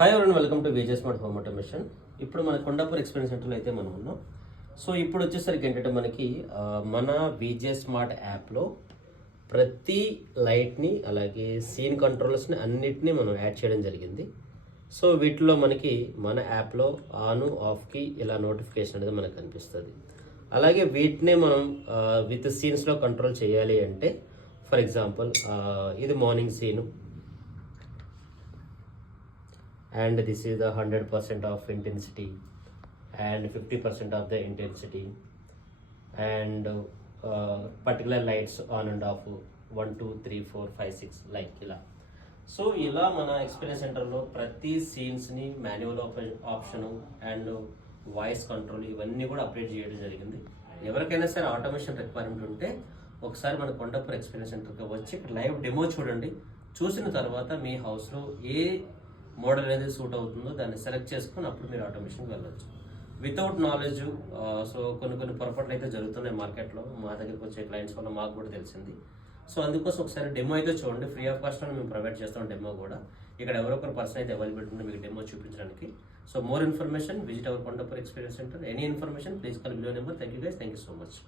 Hi ఎవరైనా welcome to VJ smart home automation. ఇప్పుడు మన కొండాపూర్ ఎక్స్పీరియన్స్ సెంటర్లో అయితే మనం ఉన్నాం. సో ఇప్పుడు వచ్చేసరికి ఏంటంటే మనకి మన విజే స్మార్ట్ యాప్లో ప్రతి లైట్ని అలాగే సీన్ కంట్రోల్స్ని అన్నిటినీ మనం యాడ్ చేయడం జరిగింది. సో వీటిలో మనకి మన యాప్లో ఆన్ ఆఫ్కి ఇలా నోటిఫికేషన్ అనేది మనకు కనిపిస్తుంది. అలాగే వీటినే మనం విత్ సీన్స్లో కంట్రోల్ చేయాలి అంటే ఫర్ ఎగ్జాంపుల్ ఇది morning scene and this is the 100% of intensity and 50% of the intensity and particular lights on and off 1 2 3 4 5 6 like ఇలా. సో ఇలా మన ఎక్స్పీరియన్స్ సెంటర్లో ప్రతి సీన్స్ని manual option and voice control ఇవన్నీ కూడా అప్డేట్ చేయడం జరిగింది. ఎవరికైనా సరే ఆటోమేషన్ రిక్వైర్మెంట్ ఉంటే ఒకసారి మన కొండాపూర్ ఎక్స్పీరియన్స్ సెంటర్కి వచ్చి ఇక్కడ లైవ్ డెమో చూడండి. చూసిన తర్వాత మీ హౌస్లో ఏ మోడల్ అనేది సూట్ అవుతుందో దాన్ని సెలెక్ట్ చేసుకుని అప్పుడు మీరు ఆటోమేషన్కి వెళ్ళచ్చు. వితౌట్ నాలెడ్జ్ సో కొన్ని పొరపాట్లు అయితే జరుగుతున్నాయి మార్కెట్లో. మా దగ్గరికి వచ్చే క్లయింట్స్ వల్ల మాకు కూడా తెలిసింది. సో అందుకోసం ఒకసారి డెమో అయితే చూడండి. ఫ్రీ ఆఫ్ కాస్ట్ మేము ప్రొవైడ్ చేస్తాం డెమో కూడా. ఇక్కడ ఎవరొకరు పర్సన్ అయితే అవైలబిలిటీ ఉంటే మీకు డెమో చూపించడానికి. So more information visit our Kondapur experience centre. Any information please call below number. Thank you guys, thank you so much.